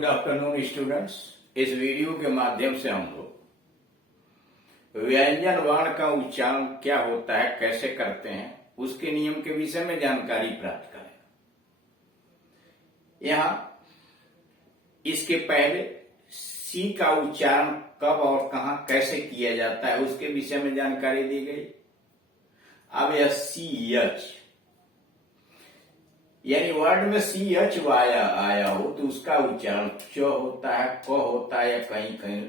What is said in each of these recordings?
Good afternoon students. इस video के माध्यम से हम लोग व्यंजन वर्ण का उच्चारण क्या होता है, कैसे करते हैं, उसके नियम के विषय में जानकारी प्राप्त करें। यहाँ इसके पहले सी का उच्चारण कब और कहां कैसे किया जाता है उसके विषय में जानकारी दी गई। अब यह सी एच यानी वर्ड में सी एच आया हो तो उसका उच्चारण च होता है, क होता है, या कहीं कहीं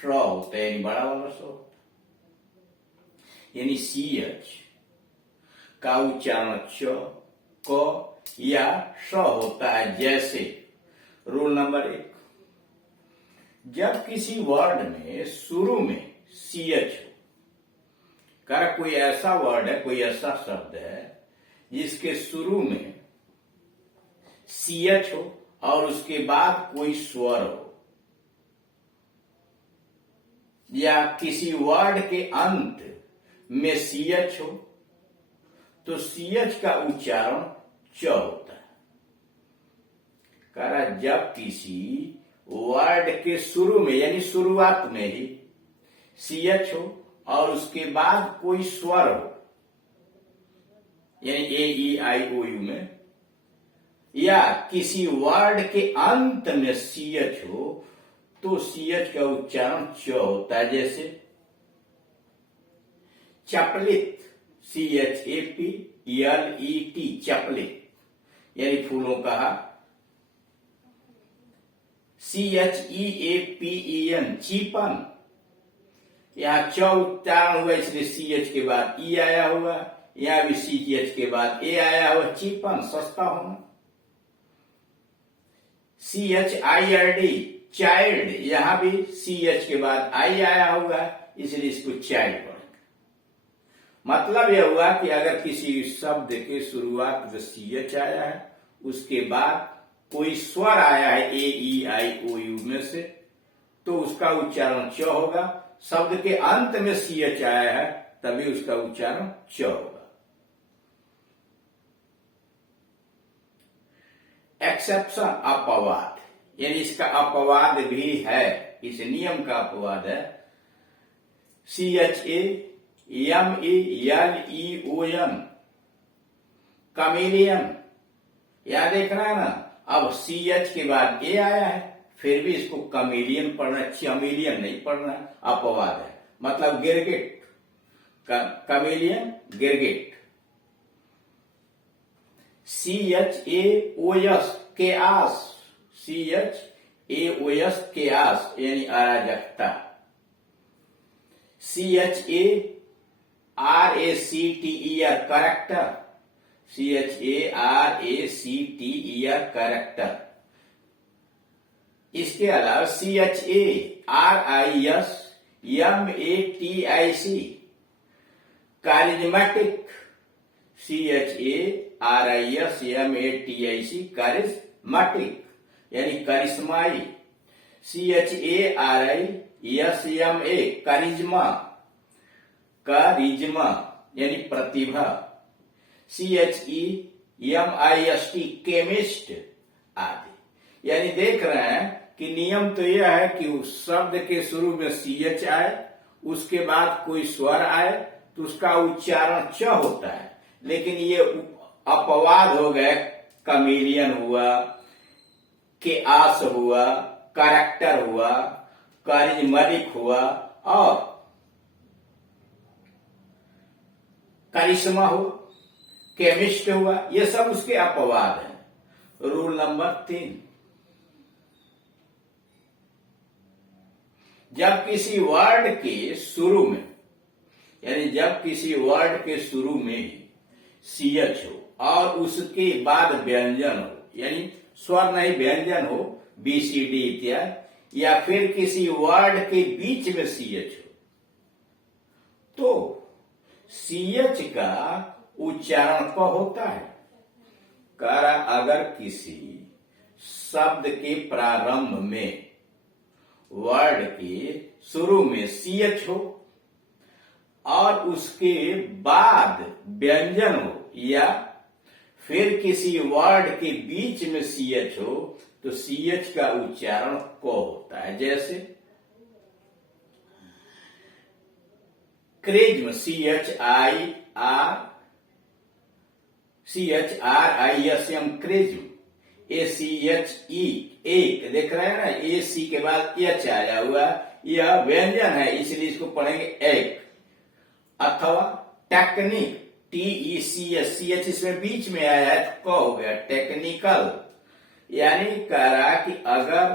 श होता है, यानी बड़ा वाला स होता है। यानी सी एच का उच्चारण च, क या श होता है। जैसे रूल नंबर 1, जब किसी वर्ड में शुरू में सी एच हो, कर कोई ऐसा वर्ड है, कोई ऐसा शब्द है जिसके शुरू में सी एच हो और उसके बाद कोई स्वर हो, या किसी वर्ड के अंत में सी एच हो, तो सी एच का उच्चारण च होता है। करा जब किसी वर्ड के शुरू में यानी शुरुआत में ही सी एच हो और उसके बाद कोई स्वर हो, यानी ए ई आई ओ यू में, या किसी वर्ड के अंत में सी एच हो तो सी एच का उच्चारण च होता है। जैसे chaplet, C H A P L E T, chaplet यानी फूलों का हार। C H E A P E N, cheapen, यहां च उच्चारण हुआ इसलिए सी एच के बाद ई आया हुआ, यहां भी सी एच के बाद ए आया हुआ, चीपन, सस्ता होना। C H I R D, child, यहां भी सी एच के बाद आई आया हुआ इसलिए इसको चाइल्ड पढ़ेंगे। मतलब यह हुआ कि अगर किसी शब्द के शुरुआत में सी एच आया है, उसके बाद कोई स्वर आया है ए ई आई ओ यू में से, तो उसका उच्चारण च होगा। शब्द के अंत में सी एच आया है तभी उसका उच्चारण च होगा। एक्सेप्शन, अपवाद, यानी इसका अपवाद भी है, इस नियम का अपवाद है। C H A M A L E O N, chameleon, यहां देखना है ना। अब सी एच के बाद ए आया है, फिर भी इसको कमेलियन पढ़ना है, चमेलियन नहीं पढ़ना है, अपवाद है। मतलब गिरगिट, कमेलियन, गिरगिट। सी एच ए ओ एस, के आस, सी एच ए ओ एस, के आस यानी अराजकता। C H A R A C T E R, character, C H A R A C T E R, character. इसके अलावा C H A R I S M A T I C, charismatic, C H A R I S M A T I C, charismatic यानी करिश्माई। C H A R I S M A, charisma, करिश्मा यानी प्रतिभा। C H E M I S T, chemist आदि। यानी देख रहे हैं कि नियम तो यह है कि उस शब्द के शुरू में सी एच आए, उसके बाद कोई स्वर आए तो उसका उच्चारण च होता है। लेकिन ये अपवाद हो गए, कमेलियन हुआ, के आस हुआ, कैरेक्टर हुआ, कारिज्मेटिक हुआ और करिश्मा हुआ, केमिस्ट हुआ, ये सब उसके अपवाद हैं। रूल नंबर 3, जब किसी वर्ड के शुरू में यानी जब किसी वर्ड के शुरू में ही सी एच हो और उसके बाद व्यंजन हो, यानी स्वर नहीं व्यंजन हो, बी सी डी इत्यादि, या फिर किसी वर्ड के बीच में सी एच हो, तो सी एच का उच्चारण क होता है। करा अगर किसी शब्द के प्रारंभ में वर्ड के शुरू में सी एच हो और उसके बाद व्यंजन हो, या फिर किसी वर्ड के बीच में CH हो तो CH का उच्चारण क होता है। जैसे क्रिज्म CHRISM क्रिज्म, ACHE एक, देख रहे हैं ना, AC के बाद H आया हुआ, यह व्यंजन है इसलिए इसको पढ़ेंगे एक। अथवा टेक्निक TECH इसमें बीच में आया है तो क हो गया टेक्निकल। यानी कह रहा कि अगर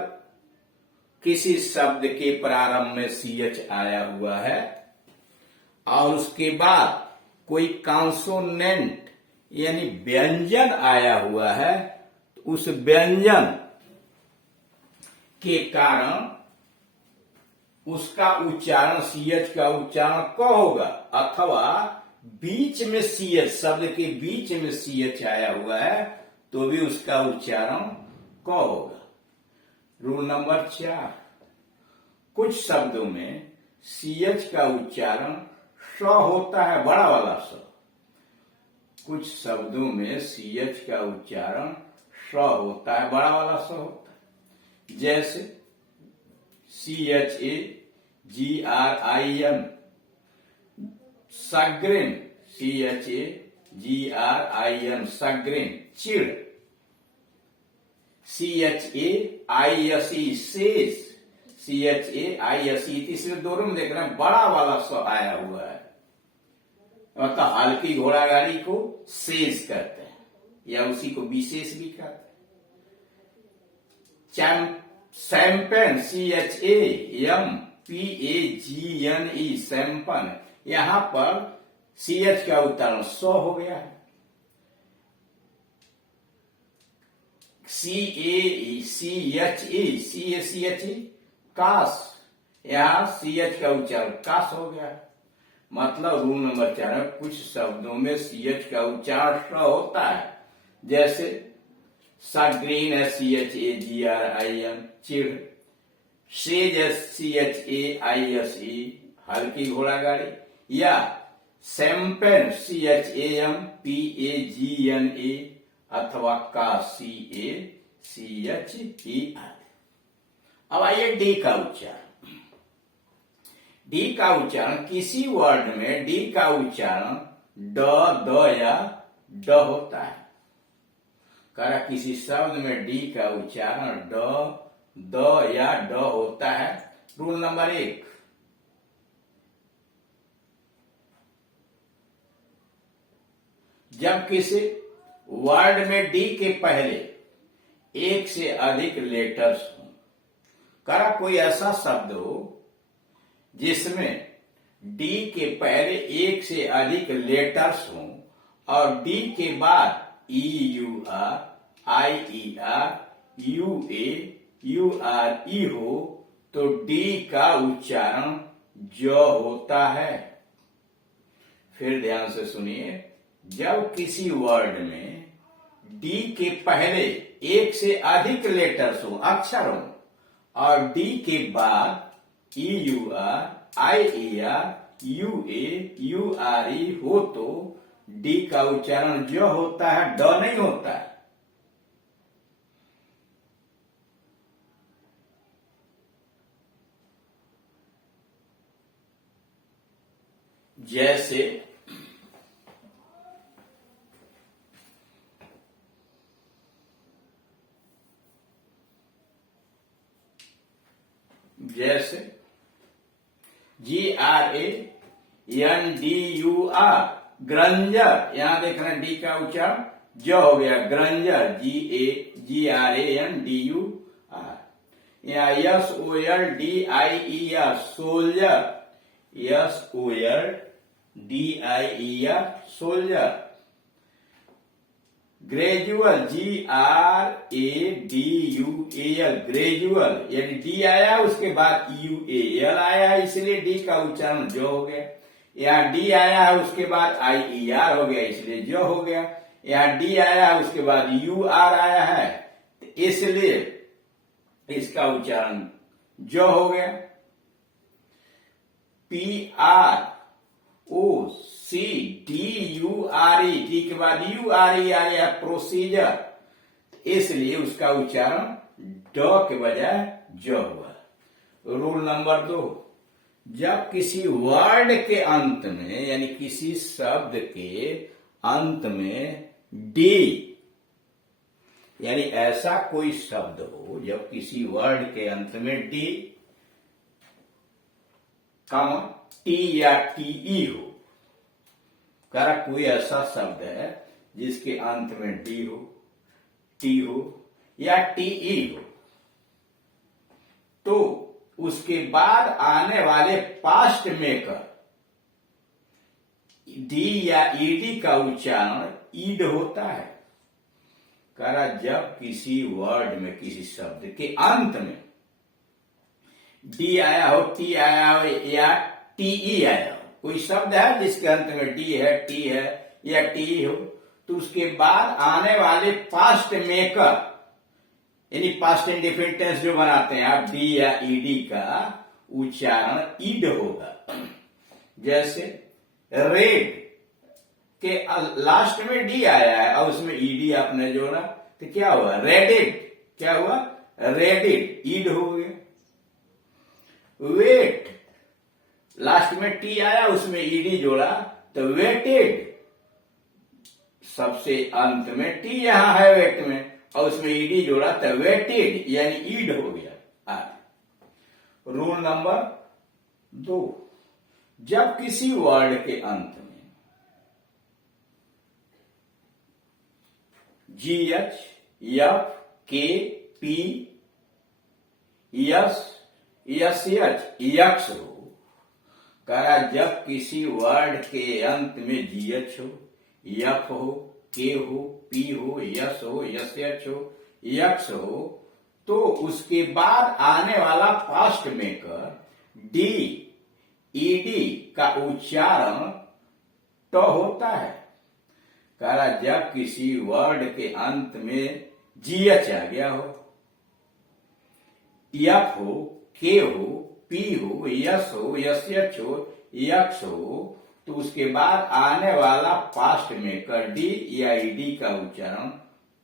किसी शब्द के प्रारंभ में CH आया हुआ है और उसके बाद कोई कॉन्सोनेंट यानी व्यंजन आया हुआ है तो उस व्यंजन के कारण उसका उच्चारण CH का उच्चारण क होगा। अथवा बीच में CH, शब्द के बीच में CH आया हुआ है तो भी उसका उच्चारण क होगा। रूल नंबर 4, कुछ शब्दों में CH का उच्चारण स होता है, बड़ा वाला स। कुछ शब्दों में CH का उच्चारण स होता है, बड़ा वाला स होता है। जैसे CHAGRIN सग्रिन, CHAGRIN सग्रिन चिड़। CHAISE शेष, CHAISE तीसरे दोनों में देख रहे हैं बड़ा वाला स आया हुआ है, मतलब हल्की घोड़ा गाड़ी को शेष कहते हैं या उसी को विशेष भी कहते हैं। शैंपेन CHAMPAGNE शैंपन, यहां पर CH का उच्चारण स हो गया है। CACHE काश, यहां CH का उच्चारण काश हो गया है। मतलब रूल नंबर 4 में कुछ शब्दों में CH का उच्चारण स होता है। जैसे सग्रीन है CHAGRIN चिड़, सेज है CHAISE हल्की घोड़ा गाड़ी, या शैंपेन CHAMPAGNE अथवा CACHE आदि। अब आइए डी का उच्चारण। डी का उच्चारण, किसी वर्ड में डी का उच्चारण ड, द या ड होता है। करा किसी शब्द में डी का उच्चारण ड, द या ड होता है। रूल नंबर 1, जब किसी वर्ड में डी के पहले एक से अधिक लेटर्स हो। करा कोई ऐसा शब्द हो जिसमें डी के पहले एक से अधिक लेटर्स हो और डी के बाद EUR, IER, UA, URE हो तो डी का उच्चारण ज होता है। फिर ध्यान से सुनिए, जब किसी वर्ड में डी के पहले एक से अधिक लेटर्स हो, अक्षर हो, और डी के बाद EUR, IER, UA, URE हो तो डी का उच्चारण ज होता है, ड नहीं होता है। जैसे GRANDUR ग्रंजर, यहां देख रहे हैं डी का उच्चारण ज हो गया, ग्रंजर GRANDUR। यहाँ SOLDIER soldier, SOLDIER soldier. Gradual GRADUAL gradual, यानी डी आया उसके बाद UAL आया है इसलिए डी का उच्चारण जो हो गया। यहाँ डी आया है उसके बाद IER हो गया इसलिए जो हो गया। यहाँ डी आया है उसके बाद UR आया है इसलिए इसका उच्चारण जो हो गया। PROC C D U R E, D के बाद यू आर ई आ गया प्रोसीजर, इसलिए उसका उच्चारण ड के बजाय ज हुआ। रूल नंबर 2, जब किसी वर्ड के अंत में यानी किसी शब्द के अंत में डी यानी ऐसा कोई शब्द हो जब किसी वर्ड के अंत में डी कम टी या टीई हो, करा कोई ऐसा शब्द है जिसके अंत में डी हो, टी हो या टीई हो, तो उसके बाद आने वाले पास्ट में का डी या ईडी का उच्चारण ईड होता है। करा जब किसी वर्ड में किसी शब्द के अंत में डी आया हो, टी आया हो या टीई आया हो, कोई शब्द है जिसके अंत में डी है, टी है या टी हो, तो उसके बाद आने वाले पास्ट में का यानी पास्ट इंडेफिनिट टेंस जो बनाते हैं आप, डी या ईडी का उच्चारण ईड होगा। जैसे रेड के लास्ट में डी आया है और उसमें ईडी आपने जोड़ा तो क्या हुआ, रेडिड, क्या हुआ, रेडिड, ईड हो गया। वेट, लास्ट में टी आया उसमें ईडी जोड़ा तो वेटेड, सबसे अंत में टी यहां है वेट में और उसमें ईडी जोड़ा तो वेटेड यानी ईड हो गया। रूल नंबर 2, जब किसी वर्ड के अंत में जी एच एफ के P yes yes H x हो, करा जब किसी वर्ड के अंत में जी एच हो, यफ हो, के हो, पी हो, यस हो, यस एच हो, यक्स हो, तो उसके बाद आने वाला पास्ट में कर डी ईडी का उच्चारण ट होता है। करा जब किसी वर्ड के अंत में जीएच आ गया हो, यफ हो, के हो, पी हो, यस हो, यस एच हो, यक्स हो, तो उसके बाद आने वाला पास्ट में कर डी या ईडी का उच्चारण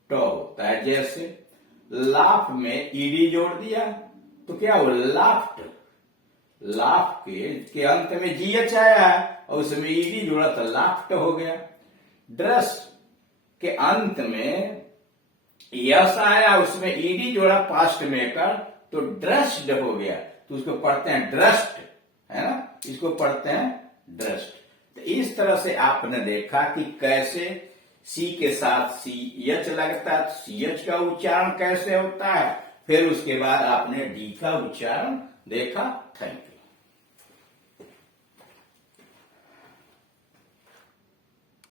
ट होता है। जैसे लाफ में ईडी जोड़ दिया तो क्या हुआ, लाफ्ट, लाफ के अंत में जीएच आया है और उसमें ईडी जोड़ा तो लाफ्ट हो गया। ड्रेस के अंत में यस आया उसमें ईडी जोड़ा पास्ट में कर तो ड्रेस्ड हो गया, तो उसको पढ़ते हैं ड्रेस्ड, है ना, इसको पढ़ते हैं ड्रेस्ड। तो इस तरह से आपने देखा कि कैसे सी के साथ सी एच लगता है, सी एच का उच्चारण कैसे होता है, फिर उसके बाद आपने डी का उच्चारण देखा। Thank you.